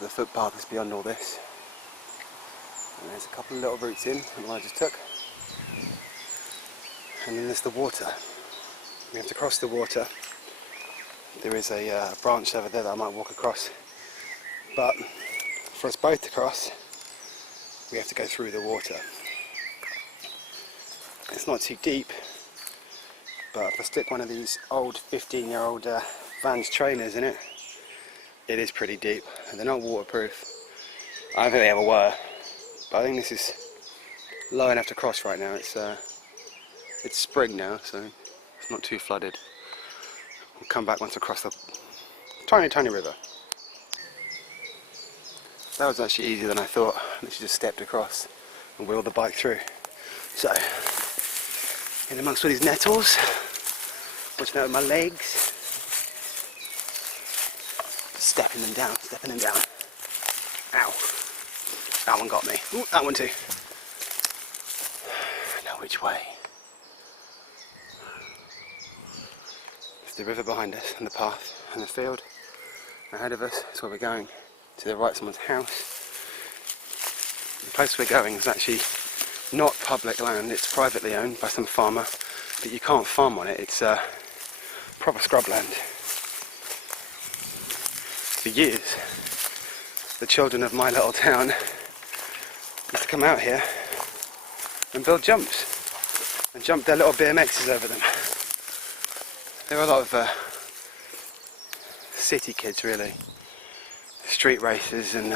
So the footpath is beyond all this. And there's a couple of little routes in, the one I just took. And then there's the water. We have to cross the water. There is a branch over there that I might walk across. But for us both to cross, we have to go through the water. It's not too deep, but if I stick one of these old 15-year-old Vans trainers in it, it is pretty deep, and they're not waterproof. I don't think they ever were, but I think this is low enough to cross right now. It's spring now, so it's not too flooded. We'll come back once I cross the tiny river. That was actually easier than I thought. I literally just stepped across and wheeled the bike through. So, in amongst all these nettles, watching out with my legs, stepping them down. Ow. That one got me. Ooh, that one too. Now which way? There's the river behind us, and the path, and the field. Ahead of us is where we're going. To the right, someone's house. The place we're going is actually not public land, it's privately owned by some farmer, but you can't farm on it, it's proper scrubland. For years, the children of my little town used to come out here and build jumps, and jump their little BMXs over them. There were a lot of city kids really. Street races and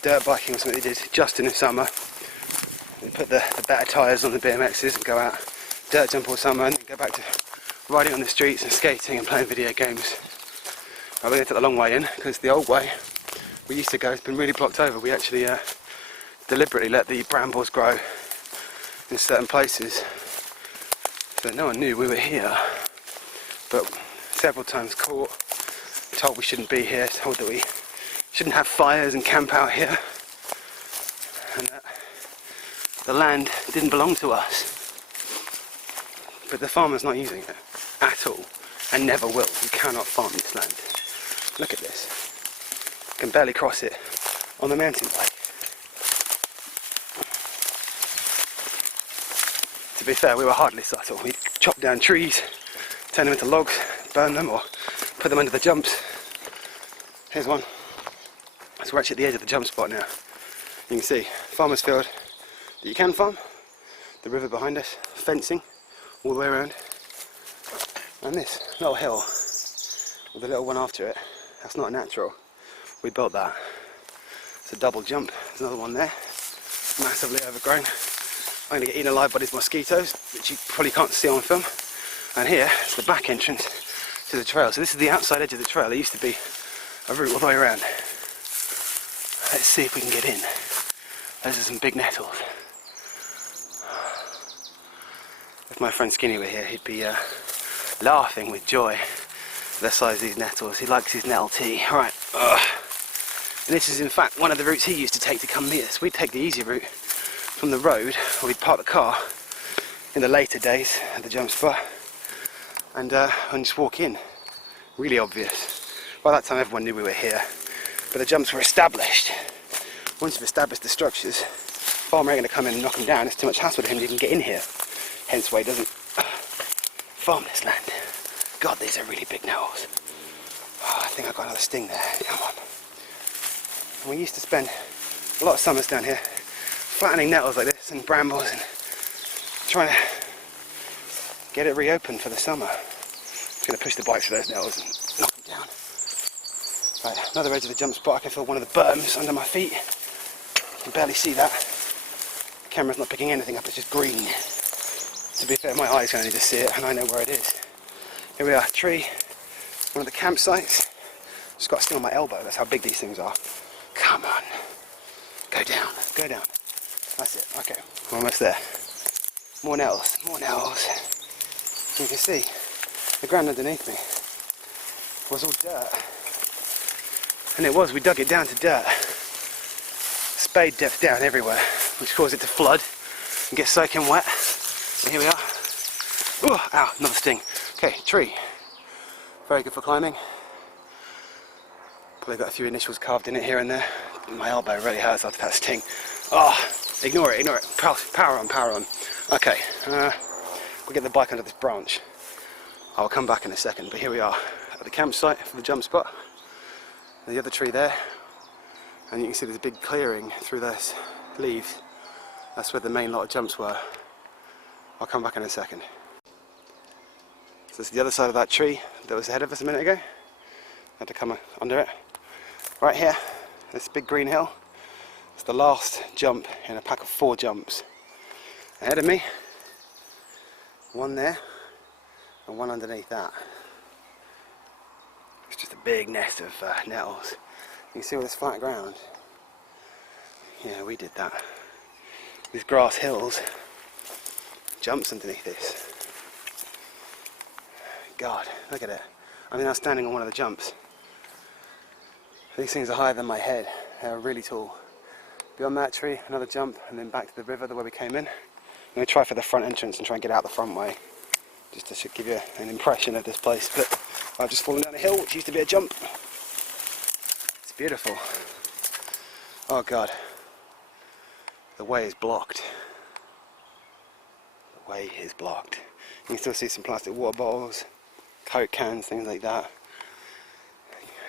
dirt biking was something they did just in the summer. They put the better tyres on the BMXs and go out dirt jump all summer, and then go back to riding on the streets and skating and playing video games. We're going to take the long way in, because the old way we used to go has been really blocked over. We actually deliberately let the brambles grow in certain places so that no one knew we were here. But several times caught, told we shouldn't be here, told that we shouldn't have fires and camp out here, and that the land didn't belong to us. But the farmer's not using it at all, and never will. We cannot farm this land. Look at this. You can barely cross it on the mountain bike. To be fair, we were hardly subtle. We'd chop down trees, turn them into logs, burn them, or put them under the jumps. Here's one. So we're actually at the edge of the jump spot now. You can see farmer's field that you can farm, the river behind us, fencing all the way around, and this little hill with a little one after it. That's not natural. We built that. It's a double jump. There's another one there, massively overgrown. I'm going to get eaten alive by these mosquitoes, which you probably can't see on film. And here is the back entrance to the trail. So this is the outside edge of the trail. There used to be a route all the way around. Let's see if we can get in. Those are some big nettles. If my friend Skinny were here, he'd be laughing with joy at the size of these nettles. He likes his nettle tea. Right. And this is in fact one of the routes he used to take to come meet us. We'd take the easy route from the road, or we'd park the car in the later days at the jump spot and just walk in. Really obvious. By that time everyone knew we were here, but the jumps were established. Once you've established the structures, farmer ain't going to come in and knock them down. It's too much hassle for him to even get in here. Hence why he doesn't farm this land. God, these are really big nettles. Oh, I think I got another sting there. Come on. And we used to spend a lot of summers down here flattening nettles like this and brambles and trying to get it reopened for the summer. I'm going to push the bike through those nettles and knock them down. Right, another edge of the jump spot. I can feel one of the berms under my feet. You can barely see that. The camera's not picking anything up, it's just green. To be fair, my eyes can only just see it, and I know where it is. Here we are, tree, one of the campsites. Just got a sting on my elbow, that's how big these things are. Come on. Go down, go down. That's it, okay, we're almost there. More nettles, more nettles. You can see, the ground underneath me was all dirt. And it was, we dug it down to dirt. Spade depth down everywhere, which caused it to flood and get soaking wet. And here we are. Ooh, ow, another sting. Okay, tree. Very good for climbing. Probably got a few initials carved in it here and there. My elbow really hurts after that sting. Oh, ignore it, ignore it. Power on, power on. Okay, we'll get the bike under this branch. I'll come back in a second, but here we are at the campsite for the jump spot. The other tree there, and you can see there's a big clearing through those leaves. That's where the main lot of jumps were. I'll come back in a second. So this is the other side of that tree that was ahead of us a minute ago. Had to come under it. Right here, this big green hill. It's the last jump in a pack of 4 jumps. Ahead of me, one there, and one underneath that. It's just a big nest of nettles. You can see all this flat ground. Yeah, we did that. These grass hills, jumps underneath this. God, look at it. I'm now standing on one of the jumps. These things are higher than my head. They're really tall. Beyond that tree, another jump, and then back to the river, the way we came in. I'm going to try for the front entrance and try and get out the front way, just to give you an impression of this place. But I've just fallen down a hill, which used to be a jump. It's beautiful. Oh God. The way is blocked. The way is blocked. You can still see some plastic water bottles, Coke cans, things like that.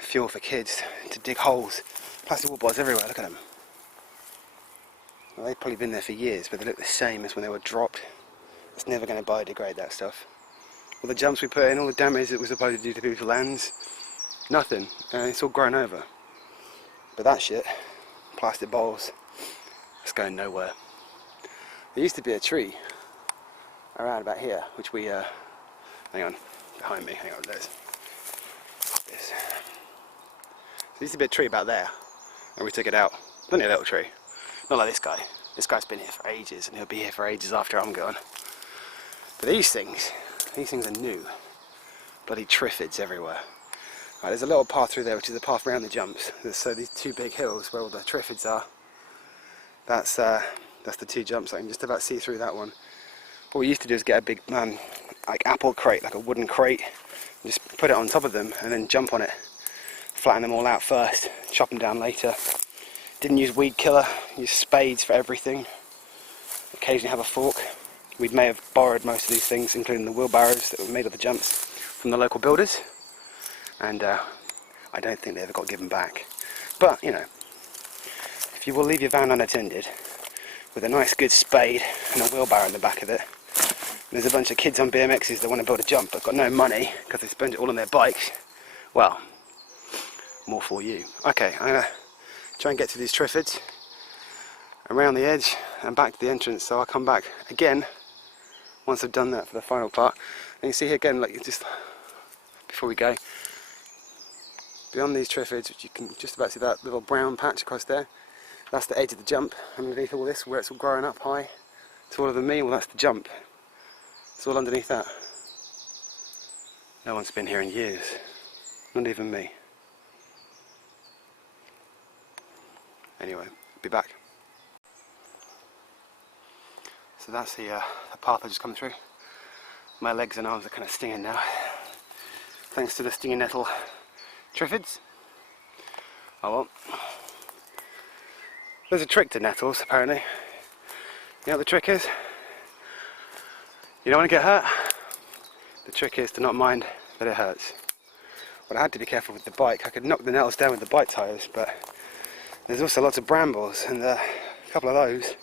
Fuel for kids to dig holes. Plastic water bottles everywhere, look at them. Well, they've probably been there for years, but they look the same as when they were dropped. It's never going to biodegrade, that stuff. All the jumps we put in, all the damage that was supposed to do to people's lands, nothing. It's all grown over. But that shit, plastic bowls, it's going nowhere. There used to be a tree around about here, which we, hang on, behind me, hang on, there's this. There used to be a tree about there, and we took it out. It's only a little tree. Not like this guy. This guy's been here for ages, and he'll be here for ages after I'm gone. But these things are new. Bloody Triffids everywhere. Right, there's a little path through there, which is a path around the jumps. So these 2 big hills where all the Triffids are, that's the 2 jumps. I can just about see through that one. What we used to do is get a big like apple crate, like a wooden crate, and just put it on top of them, and then jump on it. Flatten them all out first, chop them down later. Didn't use weed killer, used spades for everything. Occasionally have a fork. We may have borrowed most of these things, including the wheelbarrows that were made of the jumps, from the local builders. And I don't think they ever got given back. But, you know, if you will leave your van unattended, with a nice good spade and a wheelbarrow in the back of it, and there's a bunch of kids on BMXs that want to build a jump but got no money because they spend it all on their bikes, well, more for you. Okay, I'm going to try and get to these Triffids around the edge and back to the entrance, so I'll come back again once I've done that for the final part. And you see here again, like, just before we go, beyond these Triffids, which you can just about see that little brown patch across there, that's the edge of the jump. Underneath all this, where it's all growing up high, taller than me, well, that's the jump. It's all underneath that. No one's been here in years, not even me. Anyway, be back. So that's the path I just come through. My legs and arms are kind of stinging now, thanks to the stinging nettle Triffids. Oh well. There's a trick to nettles, apparently. You know what the trick is? You don't want to get hurt? The trick is to not mind that it hurts. Well, I had to be careful with the bike. I could knock the nettles down with the bike tyres, but there's also lots of brambles, and a couple of those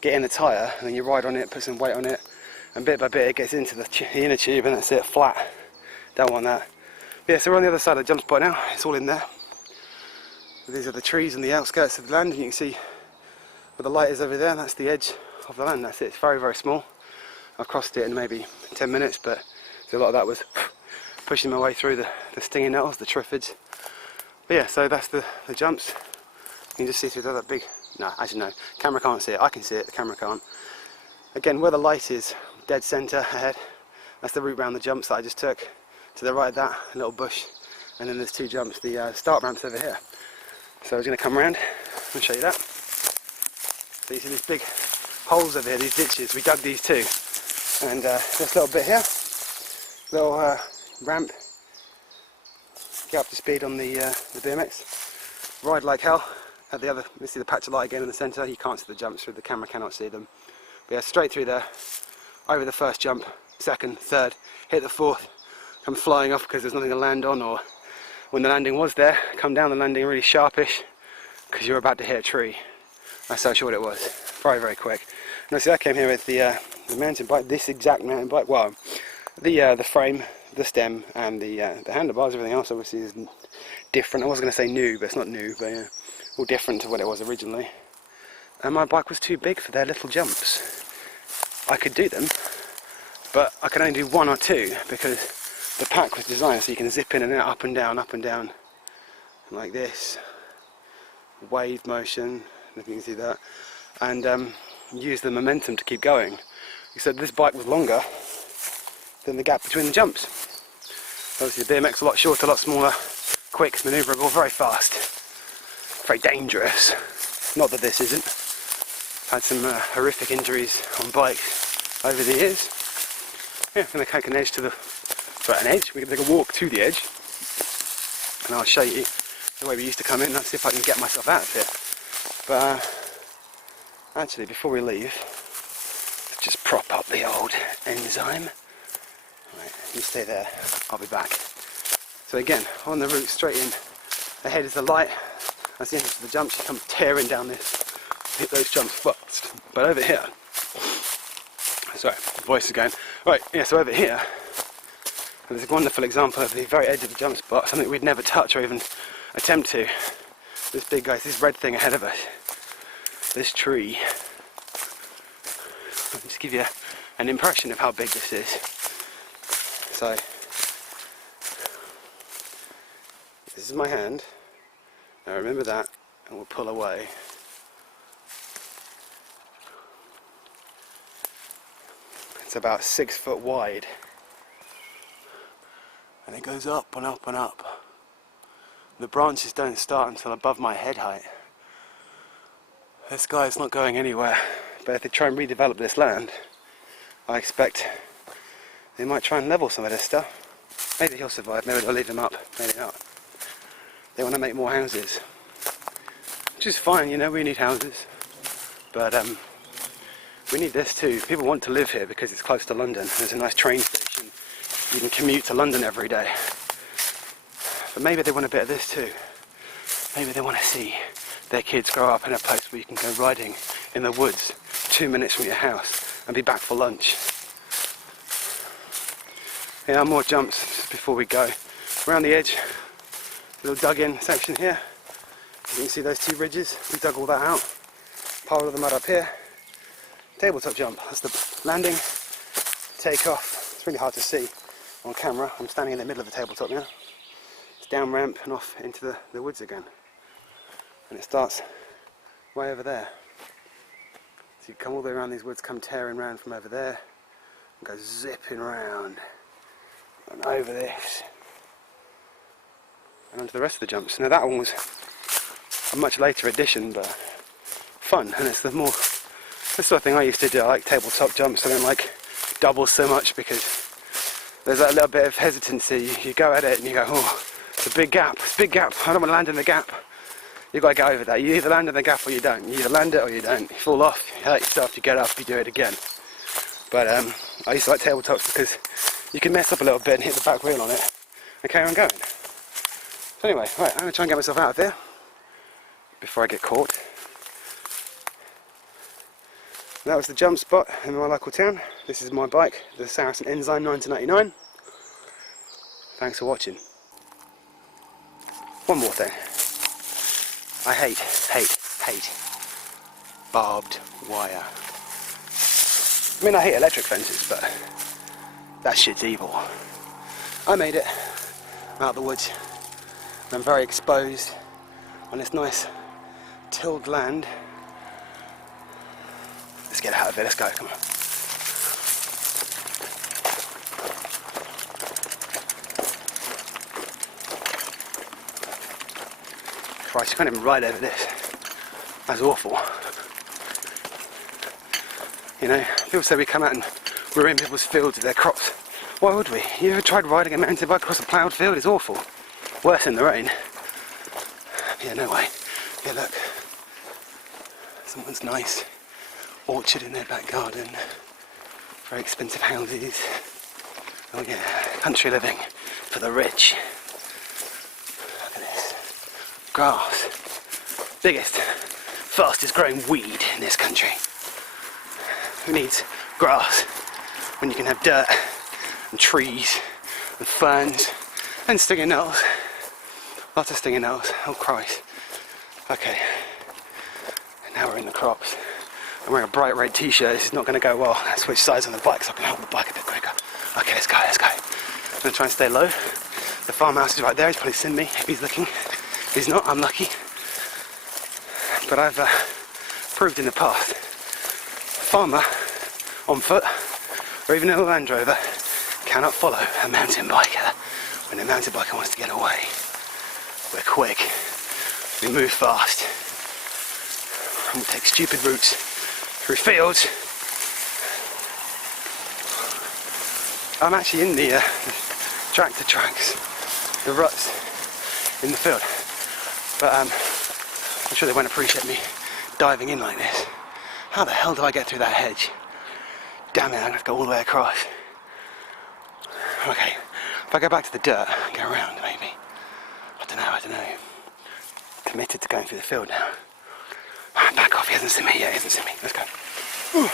get in the tyre, and then you ride on it, put some weight on it, and bit by bit it gets into the inner tube, and that's it, flat. Don't want that. But yeah, so we're on the other side of the jump spot now. It's all in there. These are the trees on the outskirts of the land, and you can see where the light is over there. That's the edge of the land. That's it. It's very, very small. I've crossed it in maybe 10 minutes, but a lot of that was pushing my way through the stinging nettles, the Triffids. But yeah, so that's the jumps. You can just see through that big... No, actually no. Camera can't see it. I can see it. The camera can't. Again, where the light is, dead centre ahead. That's the route round the jumps that I just took. To the right of that, a little bush. And then there's 2 jumps. The start ramp's over here. So I was going to come around and show you that. So you see these big holes over here, these ditches. We dug these too. And this little bit here, little ramp, get up to speed on the BMX. Ride like hell. At the other, you see the patch of light again in the centre. You can't see the jumps through, the camera cannot see them. But yeah, straight through there, over the first jump, second, third, hit the fourth, come flying off because there's nothing to land on, or when the landing was there, come down the landing really sharpish because you're about to hit a tree. That's how short it was. Very, very quick. Now see, I came here with the mountain bike, this exact mountain bike. Well, the frame, the stem, and the handlebars. Everything else obviously is different. I was going to say new, but it's not new. But yeah, all different to what it was originally. And my bike was too big for their little jumps. I could do them, but I could only do one or two because the pack was designed so you can zip in and out, up and down, like this. Wave motion, if you can see that, and use the momentum to keep going. Except this bike was longer than the gap between the jumps. Obviously the BMX a lot shorter, a lot smaller, quick, manoeuvrable, very fast, very dangerous. Not that this isn't. Had some horrific injuries on bikes over the years. Yeah, I'm going to take an edge to the, an edge, we can take a walk to the edge, and I'll show you the way we used to come in. Let's see if I can get myself out of here. But actually, before we leave, let's just prop up the old enzyme. Right, you stay there, I'll be back. So again, on the route straight in, ahead is the light. As the end of the jumps, you come tearing down this, hit those jumps fast. But over here, sorry, the voice is going. Right, yeah, so over here, there's a wonderful example of the very edge of the jump spot, something we'd never touch or even attempt to. This big guy, this red thing ahead of us, this tree. I'll just give you an impression of how big this is. So, this is my hand. Now remember that, and we'll pull away. It's about 6 foot wide. And it goes up and up and up. The branches don't start until above my head height. This guy is not going anywhere, but if they try and redevelop this land, I expect they might try and level some of this stuff. Maybe he'll survive, maybe they'll leave him up, maybe not. They want to make more houses, which is fine, you know, we need houses, but we need this too. People want to live here because it's close to London. There's a nice train station. You can commute to London every day. But maybe they want a bit of this too. Maybe they want to see their kids grow up in a place where you can go riding in the woods 2 minutes from your house and be back for lunch. Yeah, more jumps just before we go. Around the edge, little dug in section here. You can see those 2 ridges. We dug all that out. Pile of the mud up here. Tabletop jump. That's the landing. Take off. It's really hard to see on camera. I'm standing in the middle of the tabletop now. It's down ramp and off into the woods again. And it starts way over there. So you come all the way around these woods, come tearing around from over there, and go zipping around and over this and onto the rest of the jumps. Now that one was a much later addition, but fun, and it's the sort of thing I used to do. I like tabletop jumps. I don't like doubles so much because there's that little bit of hesitancy. You go at it and you go, oh, it's a big gap, I don't want to land in the gap. You've got to get over that. You either land in the gap or you don't. You either land it or you don't. You fall off, you hurt yourself, you get up, you do it again. But I used to like tabletops because you can mess up a little bit and hit the back wheel on it and carry on going. So anyway, right, I'm going to try and get myself out of there before I get caught. That was the jump spot in my local town. This is my bike, the Saracen Enzyme 1999. Thanks for watching. One more thing. I hate barbed wire. I mean, I hate electric fences, but that shit's evil. I made it. I'm out of the woods. I'm very exposed on this nice tilled land. Let's get out of it, let's go, come on. Christ, you can't even ride over this. That's awful. You know, people say we come out and ruin people's fields with their crops. Why would we? You ever tried riding a mountain bike across a ploughed field? It's awful. Worse in the rain. Yeah, no way. Yeah, look. Someone's nice orchard in their back garden. Very expensive houses. Oh yeah, country living for the rich. Look at this. Grass. Biggest, fastest growing weed in this country. Who needs grass when you can have dirt and trees and ferns and stinging nettles? Lots of stinging nettles. Oh Christ. Okay. And now we're in the crops. I'm wearing a bright red t-shirt. This is not going to go well. I switch sides on the bike so I can help the bike a bit quicker. Okay, let's go, let's go. I'm going to try and stay low. The farmhouse is right there. He's probably seen me if he's looking. If he's not, I'm lucky. But I've proved in the past, a farmer on foot or even in a Land Rover cannot follow a mountain biker. When a mountain biker wants to get away, we're quick, we move fast, and we take stupid routes through fields. I'm actually in the tractor tracks, the ruts in the field, but I'm sure they won't appreciate me diving in like this. How the hell do I get through that hedge? Damn it, I'm gonna have to go all the way across. Okay, if I go back to the dirt, go around maybe. I don't know. Committed to going through the field now. Back off, he hasn't seen me yet, Let's go. Ooh.